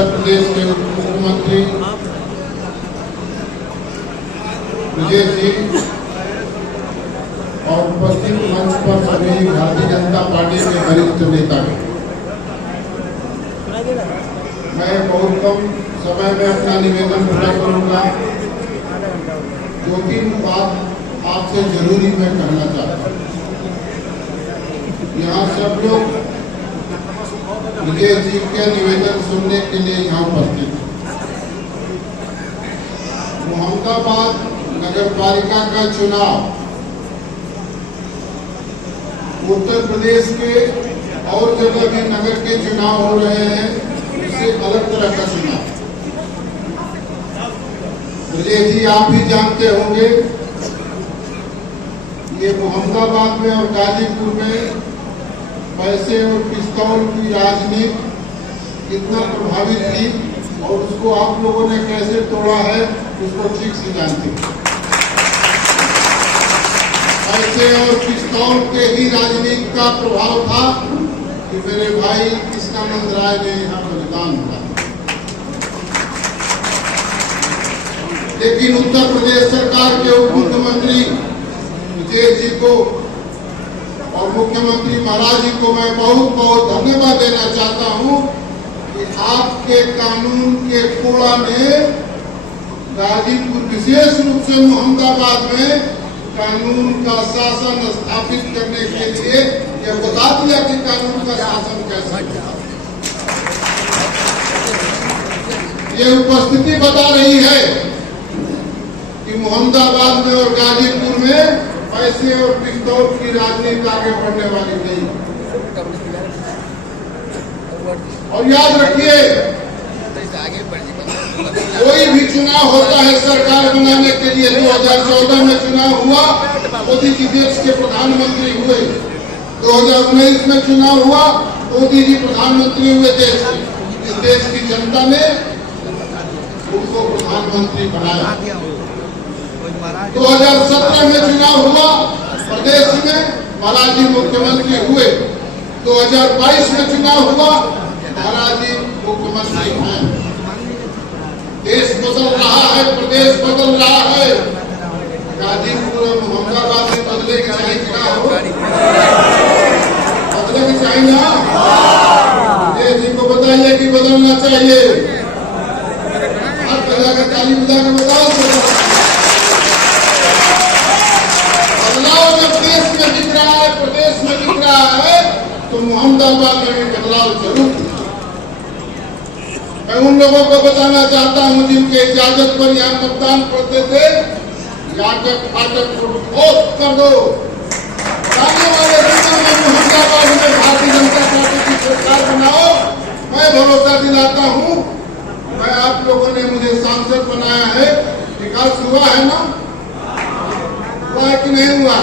उत्तर प्रदेश के उप मुख्यमंत्री विजय सिंह और उपस्थित मंच पर सभी भारतीय जनता पार्टी के वरिष्ठ नेता, मैं बहुत कम समय में अपना निवेदन पूरा करूंगा। 2-3 बात आपसे जरूरी मैं कहना चाहता हूँ। यहाँ सब लोग विजय जी के निवेदन सुनने के लिए यहाँ उपस्थित हैं। मोहम्मदाबाद नगर पालिका का चुनाव उत्तर प्रदेश के और जगह भी नगर के चुनाव हो रहे हैं, इससे अलग तरह का चुनाव। विजय जी आप भी जानते होंगे, ये मोहम्मदाबाद में और गाजीपुर में पैसे और पिस्तौल की राजनीति कितना प्रभावित थी और उसको आप लोगों ने कैसे तोड़ा है उसको ठीक से जानते हैं। पैसे और पिस्तौल के ही राजनीति का प्रभाव था कि मेरे भाई कृष्णानंद राय ने यहाँ बलिदान दिया। लेकिन उत्तर प्रदेश सरकार के उप मुख्यमंत्री विजय जी को और मुख्यमंत्री महाराज जी को मैं बहुत बहुत धन्यवाद देना चाहता हूं कि आपके कानून के कोड़ा ने गाजीपुर विशेष रूप से मोहम्मदाबाद में कानून का शासन स्थापित करने के लिए यह बता दिया कि कानून का शासन कैसे होगा। ये उपस्थिति बता रही है कि मोहम्मदाबाद में और गाजीपुर में पैसे और पिस्तौल की राजनीति आगे बढ़ने वाली नहीं। और याद रखिए, कोई भी चुनाव होता है सरकार बनाने के लिए। 2014 में चुनाव हुआ, मोदी जी देश के प्रधानमंत्री हुए। 2019 में चुनाव हुआ, मोदी जी प्रधानमंत्री हुए देश के। इस देश की जनता ने उनको प्रधानमंत्री बनाया। 2017 में चुनाव हुआ, प्रदेश में महाराज जी मुख्यमंत्री हुए। 2022 में चुनाव हुआ, महाराज जी मुख्यमंत्री हैं। देश बदल रहा है, प्रदेश बदल रहा है। गाजीपुर और मोहम्मदाबाद में बदले की चाहिए क्या हो? बदले की चाहिए ना? विजय जी को बताइए कि बदलना चाहिए। हाथ लगा कर ताली बजा कर बताओ। देश में दिख रहा है, प्रदेश में दिख रहा है, तो मोहम्मदाबाद में भी बदलाव जरूर। मैं उन लोगों को बताना चाहता हूं जिनके इजाजत पर यहाँ मतदान करते थे, जाकर फाटक को वोट कर दो। आने वाले दिनों में मोहम्मदाबाद में भारतीय जनता पार्टी की सरकार बनाओ। मैं भरोसा दिलाता हूं, मैं आप लोगों ने मुझे सांसद बनाया है, विकास हुआ है ना? हुआ कि नहीं हुआ?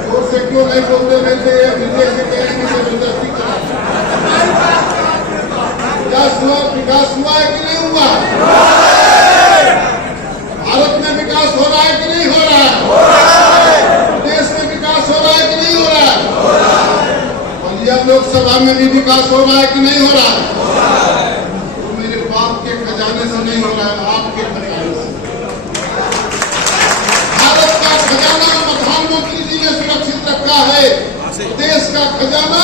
जोर से क्यों नहीं बोलते रहते? विजय से कहेंगे जबरदस्ती करा। विकास हुआ है कि नहीं हुआ? भारत में विकास हो रहा है कि नहीं हो रहा है? देश में विकास हो रहा है कि नहीं हो रहा है? बलिया लोकसभा में भी विकास हो रहा है कि नहीं हो रहा है? तो मेरे बाप के खजाने से नहीं हो रहा है, आपके खजाने से। खजाना प्रधानमंत्री जी ने सुरक्षित रखा है, देश का खजाना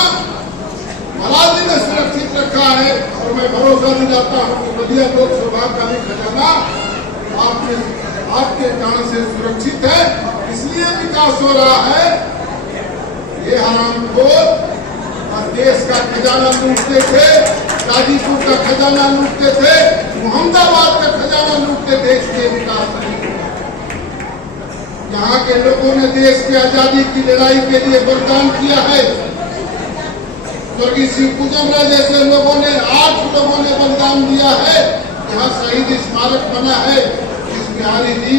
महाराज जी ने सुरक्षित रखा है। और मैं भरोसा दिलाता हूं कि बलिया लोकसभा का भी खजाना आपके कारण से सुरक्षित है। इसलिए विकास हो रहा है। ये हरामखोर देश का खजाना लूटते थे, गाजीपुर का खजाना लूटते थे, मोहम्मदाबाद का खजाना लूटते थे। इसलिए विकास नहीं। यहाँ के लोगों ने देश की आजादी की लड़ाई के लिए बलिदान किया है। स्वर्गीय श्री पूजमराज जैसे लोगों ने 8 लोगों ने बलिदान दिया है। यहाँ शहीद स्मारक बना है। इस बिहारी जी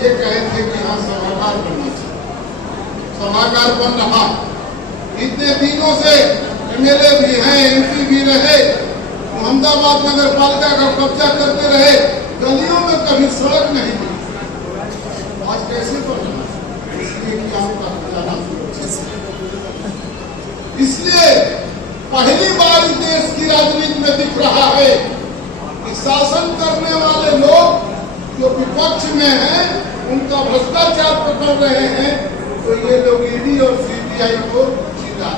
ये कहे थे कि यहाँ सभागार बनना चाहिए, सभागार बन रहा। इतने दिनों से एमएलए भी हैं, एमपी भी रहे, मोहम्मदाबाद नगर पालिका का कब्जा करते रहे। गलियों में कभी सड़क नहीं थी। आज कैसे बनना? इसलिए कि आपका खजाना सुरक्षित है। इसलिए पहली बार इस देश की राजनीति में दिख रहा है कि शासन करने वाले लोग जो विपक्ष में हैं उनका भ्रष्टाचार पकड़ रहे हैं, तो ये लोग ईडी और सीबीआई को जीता।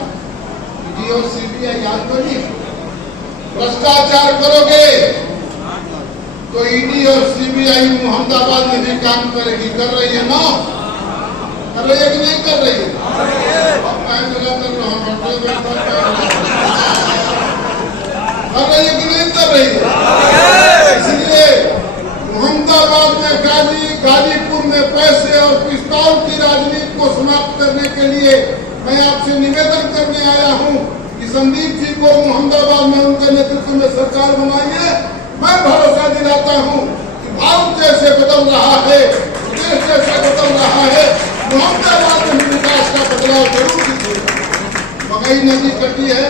ईडी और सीबीआई याद करिए, भ्रष्टाचार करोगे तो ईडी और सीबीआई मुहम्मदाबाद में भी काम करेगी। कर रही है ना? कर रही है कि नहीं कर रही है? अब मैं लगा कर रहा हूँ, कर रही है कि नहीं कर रही है? इसलिए मुहम्मदाबाद में गाजीपुर में पैसे और पिस्तौल की राजनीति को समाप्त करने के लिए मैं आपसे निवेदन करने आया हूं कि संदीप जी को मुहम्मदाबाद में उनके नेतृत्व में सरकार बनाइए। मैं भरोसा दिलाता हूं कि भारत जैसे बदल रहा है, देश जैसे बदल रहा है, मुहम्मदाबाद में विकास का बदलाव जरूर दिखेगा। मगई नदी कटी है,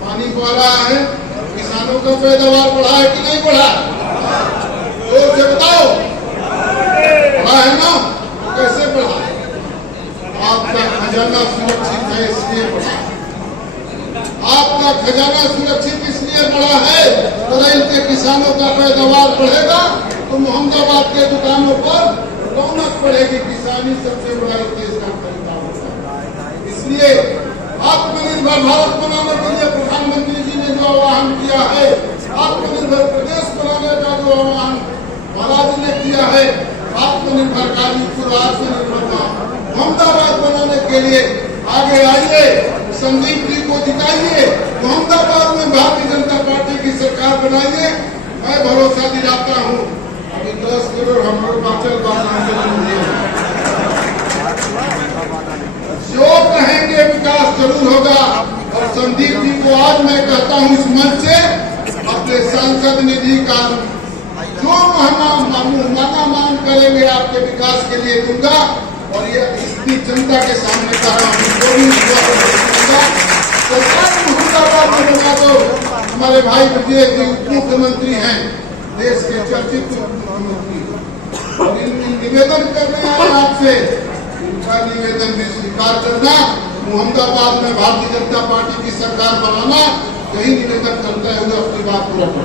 पानी बढ़ रहा है, किसानों का पैदावार बढ़ा है कि नहीं बढ़ा? जोर से बताओ, बढ़ा है ना? कैसे बढ़ा? आपका खजाना सुरक्षित है इसलिए बढ़ा। आपका खजाना सुरक्षित इसलिए बढ़ा है, तराई के किसानों का पैदावार बढ़ेगा तो मुहम्मदाबाद के दुकानों पर रौनक बढ़ेगी। किसानी सबसे बड़ा इस देश का तरीका होता है। इसलिए आत्मनिर्भर भारत बनाने के लिए प्रधानमंत्री जी ने जो आह्वान किया है, आत्मनिर्भर प्रदेश बनाने का जो आह्वान महाराज ने किया है, आत्मनिर्भर गाजीपुर, आत्मनिर्भर मुहम्मदाबाद बनाने के लिए आगे आइए, संदीप जी को जिताइए, मुहम्मदाबाद में भारतीय जनता पार्टी की सरकार बनाइए। मैं भरोसा दिलाता हूँ अभी 10 करोड़ हम लोग जो कहेंगे विकास जरूर होगा। और संदीप जी को आज मैं कहता हूँ इस मंच से अपने सांसद निधि का जो मांगा मांग करेंगे आपके विकास के लिए दूंगा। और ये इतनी जनता के सामने कह रहा हूँ, सरकार मुहम्मदाबाद में बना दो। हमारे भाई विजय जी उप मुख्यमंत्री हैं, देश के चर्चित उप मुख्यमंत्री, और निवेदन कर रहे हैं आपसे, उनका निवेदन भी स्वीकार करना, मुहम्मदाबाद में भारतीय जनता पार्टी की सरकार बनाना, यही निवेदन करते हुए अपनी बात पूरा करना।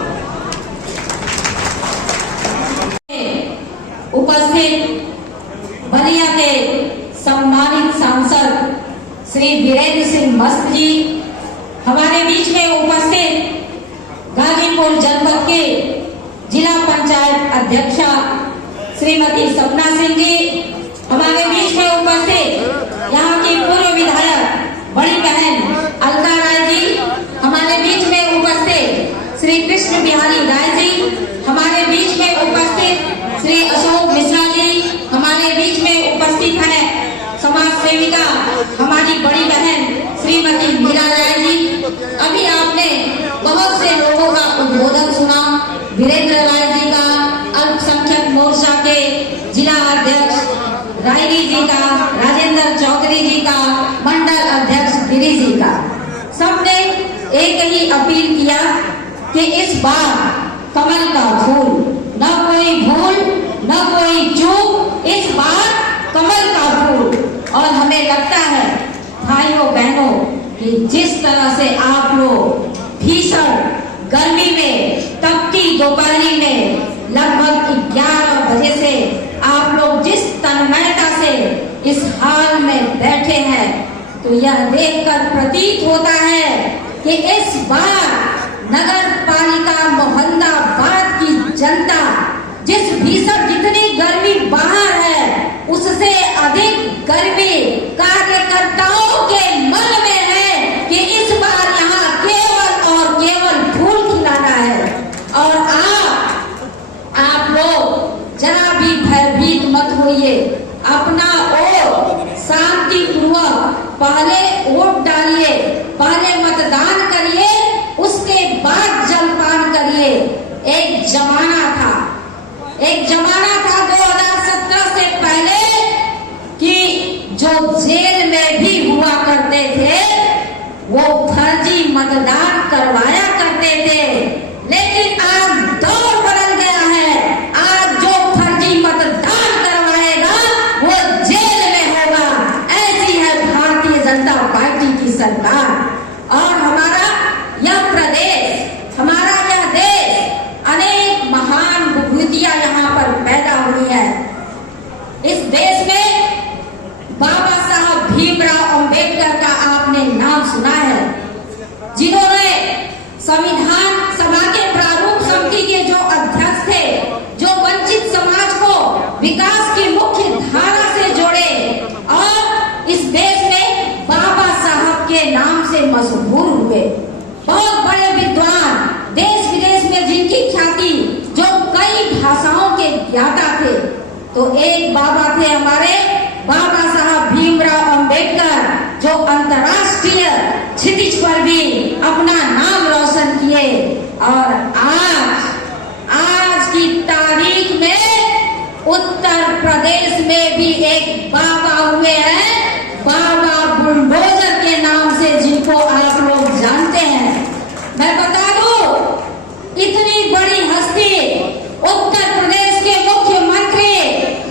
उपस्थित बलिया के सम्मानित सांसद श्री वीरेंद्र सिंह मस्त जी, हमारे बीच में उपस्थित गाजीपुर जनपद के जिला पंचायत अध्यक्षा श्रीमती सपना सिंह जी, हमारे बीच में उपस्थित यहाँ की पूर्व विधायक बड़ी बहन अलका राय जी, हमारे बीच में उपस्थित श्री कृष्ण बिहारी राय जी, हमारे बीच में उपस्थित श्री अशोक मिश्रा जी, हमारे बीच में उपस्थित है समाज सेविका हमारी बड़ी बहन श्रीमती मीरा राय जी। अभी आपने बहुत से लोगों का उद्बोधन सुना, वीरेंद्र राय जी का, अल्पसंख्यक मोर्चा के जिला अध्यक्ष रायनी जी का, राजेंद्र चौधरी जी का, मंडल अध्यक्ष गिरी जी का। सबने एक ही अपील किया कि इस बार कमल का फूल, न कोई भूल न कोई चूक, इस बार कमल का फूल। और हमें लगता है भाइयों बहनों कि जिस तरह से आप लोग भीषण गर्मी में, तपती दोपहरी में लगभग 11 बजे से आप लोग जिस तन्मयता से इस हाल में बैठे हैं, तो यह देखकर प्रतीत होता है कि इस बार नगर पालिका मोहम्मदाबाद की जनता जिस भीषण जितनी गर्मी बाहर है, उससे अधिक गर्मी कार्यकर्ताओं के मन में है कि इस बार यहाँ केवल और केवल फूल खिलाना है। और आप लोग जरा भी भयभीत मत होइए, अपना वोट शांति पूर्वक पहले वोट डालिए, पहले मतदान करिए, उसके बाद जलपान करिए। एक जमाना था 2017 से पहले कि जो जेल में भी हुआ करते थे वो फर्जी मतदान करवाया करते थे, लेकिन आज दौर बदल गया है। आज जो फर्जी मतदान करवाएगा वो जेल में होगा। ऐसी है भारतीय जनता पार्टी की सरकार। और हमारा जिनकी ख्याति, जो कई भाषाओं के ज्ञाता थे, तो एक बाबा थे हमारे बाबा साहब भीमराव अंबेडकर, जो अंतर्राष्ट्रीय क्षितिज पर भी अपना नाम रोशन किए। और आज की तारीख में उत्तर प्रदेश में भी एक बाबा हुए हैं, बाबा बुलडोजर के नाम से, जिनको आप लोग जानते हैं। मैं बता दूं, इतनी बड़ी हस्ती उत्तर प्रदेश के मुख्यमंत्री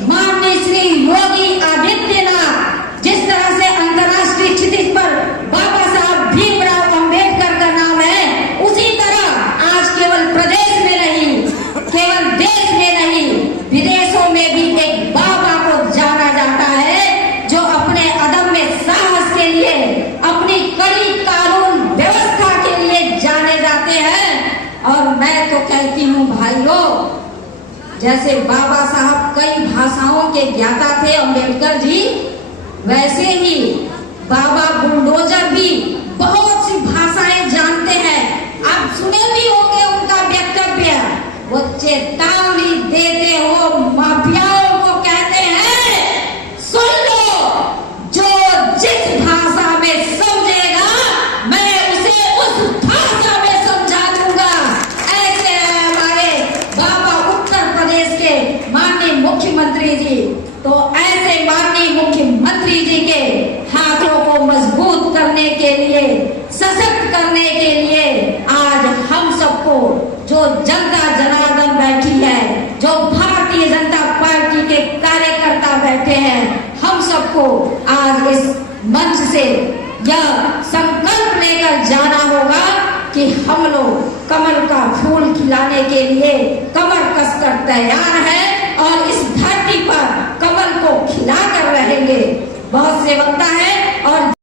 माननीय श्री योगी आदित्यनाथ, जिस तरह से अंतर्राष्ट्रीय क्षितिज पर बाबा साहब भीमराव अंबेडकर का नाम है, उसी तरह आज केवल प्रदेश में नहीं, केवल देश में नहीं, विदेशों में भी एक बाबा को जाना जाता है, जो अपने अदम्य साहस के लिए, अपनी कड़ी कानून व्यवस्था के लिए जाने जाते हैं। और मैं तो कहती हूँ भाइयों, जैसे बाबा साहब कई भाषाओं के ज्ञाता थे अम्बेडकर जी, वैसे ही बाबा बुलडोजर भी बहुत सी भाषाएं जानते हैं। आप सुने भी होंगे उनका वक्तव्य, वो चेतावनी देते हो माफियाओं को, कहते हैं सुन लो, जो जिस भाषा में समझेगा मैं उसे उस भाषा में समझा दूंगा। ऐसे है हमारे बाबा उत्तर प्रदेश के माननीय मुख्यमंत्री जी। तो ऐसे माननीय मुख्यमंत्री जी के हाथों को मजबूत करने के लिए, सशक्त करने के लिए आज हम सबको, जो जनता जनार्दन बैठी है, जो भारतीय जनता पार्टी के कार्यकर्ता बैठे हैं, हम सबको आज इस मंच से यह संकल्प लेकर जाना होगा कि हम लोग कमल का फूल खिलाने के लिए कमर कसकर तैयार हैं और इस धरती पर कमल को खिला कर रहेंगे। बहुत से वक्ता है